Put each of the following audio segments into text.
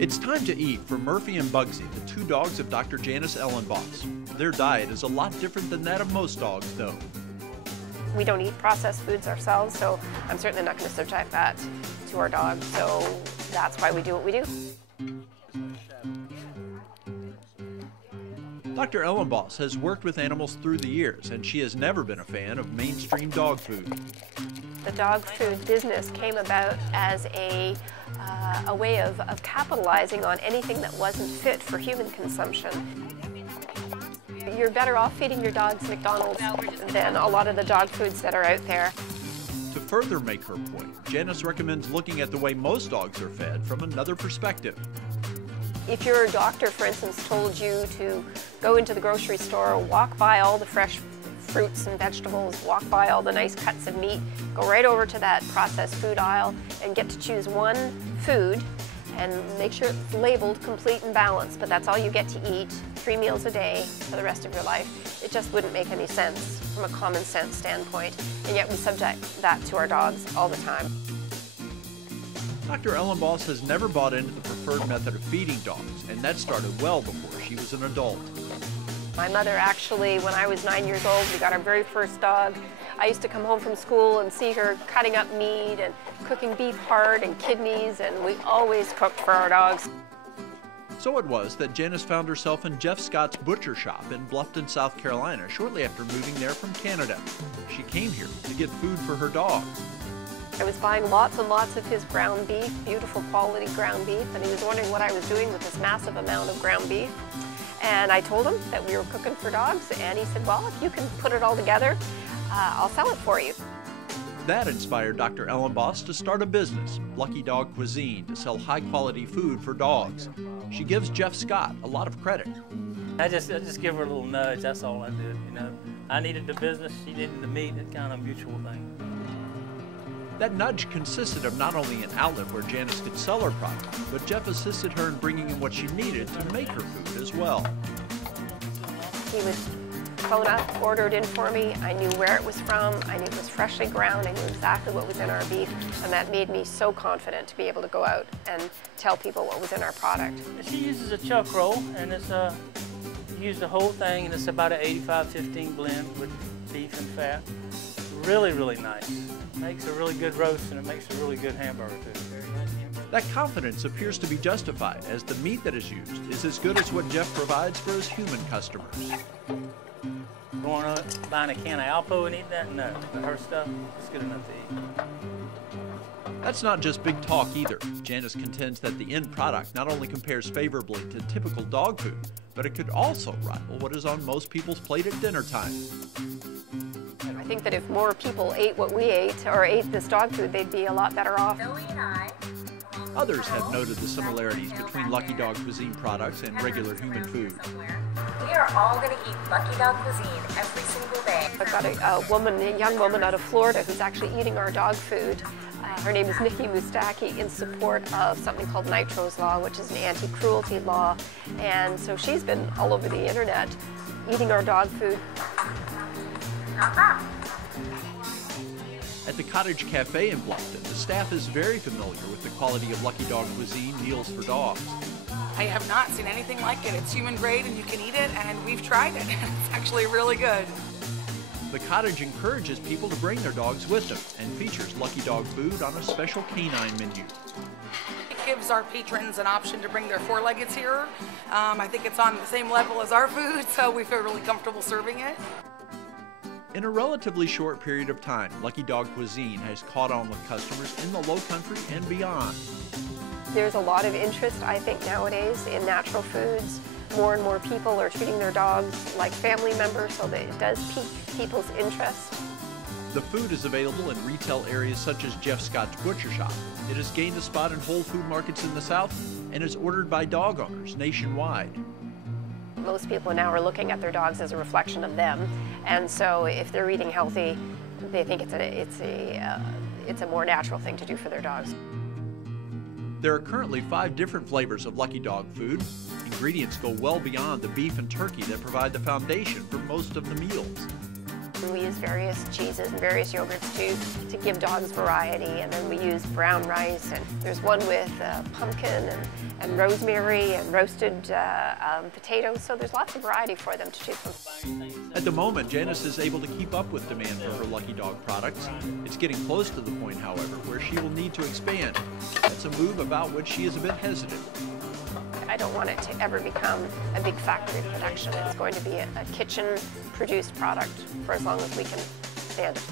It's time to eat for Murphy and Bugsy, the two dogs of Dr. Janice Ellenbaus. Their diet is a lot different than that of most dogs, though. We don't eat processed foods ourselves, so I'm certainly not going to subject that to our dogs. So that's why we do what we do. Dr. Ellenbaus has worked with animals through the years, and she has never been a fan of mainstream dog food. The dog food business came about as a way of capitalizing on anything that wasn't fit for human consumption. You're better off feeding your dogs McDonald's than a lot of the dog foods that are out there. To further make her point, Janice recommends looking at the way most dogs are fed from another perspective. If your doctor, for instance, told you to go into the grocery store, walk by all the fresh fruits and vegetables, walk by all the nice cuts of meat, go right over to that processed food aisle and get to choose one food and make sure it's labeled complete and balanced, but that's all you get to eat 3 meals a day for the rest of your life. It just wouldn't make any sense from a common sense standpoint, and yet we subject that to our dogs all the time. Dr. Ellenbaus has never bought into the preferred method of feeding dogs, and that started well before she was an adult. My mother actually, when I was 9 years old, we got our very first dog. I used to come home from school and see her cutting up meat and cooking beef heart and kidneys, and we always cooked for our dogs. So it was that Janice found herself in Jeff Scott's butcher shop in Bluffton, South Carolina, shortly after moving there from Canada. She came here to get food for her dogs. I was buying lots and lots of his ground beef, beautiful quality ground beef, and he was wondering what I was doing with this massive amount of ground beef. And I told him that we were cooking for dogs, and he said, well, if you can put it all together, I'll sell it for you. That inspired Dr. Ellenbaus to start a business, Lucky Dog Cuisine, to sell high-quality food for dogs. She gives Jeff Scott a lot of credit. I just give her a little nudge, that's all I did, you know. I needed the business, she needed the meat, it's kind of a mutual thing. That nudge consisted of not only an outlet where Janice could sell her product, but Jeff assisted her in bringing in what she needed to make her food as well. He would phone up, order it in for me. I knew where it was from. I knew it was freshly ground. I knew exactly what was in our beef, and that made me so confident to be able to go out and tell people what was in our product. She uses a chuck roll, and it's you use the whole thing, and it's about an 85-15 blend with beef and fat. Really, really nice. Makes a really good roast, and it makes a really good hamburger too. That confidence appears to be justified, as the meat that is used is as good as what Jeff provides for his human customers. Going up, buying a can of Alpo and eating that? No. But her stuff, it's good enough to eat. That's not just big talk either. Janice contends that the end product not only compares favorably to typical dog food, but it could also rival what is on most people's plate at dinner time. I think that if more people ate what we ate, or ate this dog food, they'd be a lot better off. Others have noted the similarities between Lucky Dog Cuisine products and regular human food. We are all going to eat Lucky Dog Cuisine every single day. I've got a young woman out of Florida who's actually eating our dog food. Her name is Nikki Mustaki, in support of something called Nitro's Law, which is an anti-cruelty law. And so she's been all over the internet eating our dog food. At the Cottage Cafe in Bluffton, the staff is very familiar with the quality of Lucky Dog Cuisine meals for dogs. I have not seen anything like it. It's human grade and you can eat it, and we've tried it. It's actually really good. The cottage encourages people to bring their dogs with them and features Lucky Dog food on a special canine menu. It gives our patrons an option to bring their four-leggeds here. I think it's on the same level as our food, so we feel really comfortable serving it. In a relatively short period of time, Lucky Dog Cuisine has caught on with customers in the Low Country and beyond. There's a lot of interest, I think, nowadays in natural foods. More and more people are treating their dogs like family members, so that it does pique people's interest. The food is available in retail areas such as Jeff Scott's Butcher Shop. It has gained a spot in Whole Food markets in the South and is ordered by dog owners nationwide. Most people now are looking at their dogs as a reflection of them, and so if they're eating healthy, they think it's a more natural thing to do for their dogs. There are currently 5 different flavors of Lucky Dog food. Ingredients go well beyond the beef and turkey that provide the foundation for most of the meals. We use various cheeses and various yogurts to give dogs variety, and then we use brown rice, and there's one with pumpkin and rosemary and roasted potatoes, so there's lots of variety for them to choose from. At the moment, Janice is able to keep up with demand for her Lucky Dog products. It's getting close to the point, however, where she will need to expand. That's a move about which she is a bit hesitant. I don't want it to ever become a big factory production. It's going to be a kitchen-produced product for as long as we can stand it.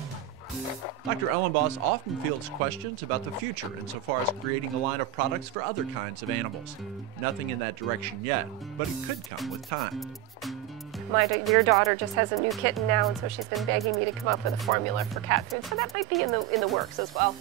Dr. Ellenbaus often fields questions about the future insofar as creating a line of products for other kinds of animals. Nothing in that direction yet, but it could come with time. My dear daughter just has a new kitten now, and so she's been begging me to come up with a formula for cat food, so that might be in the works as well.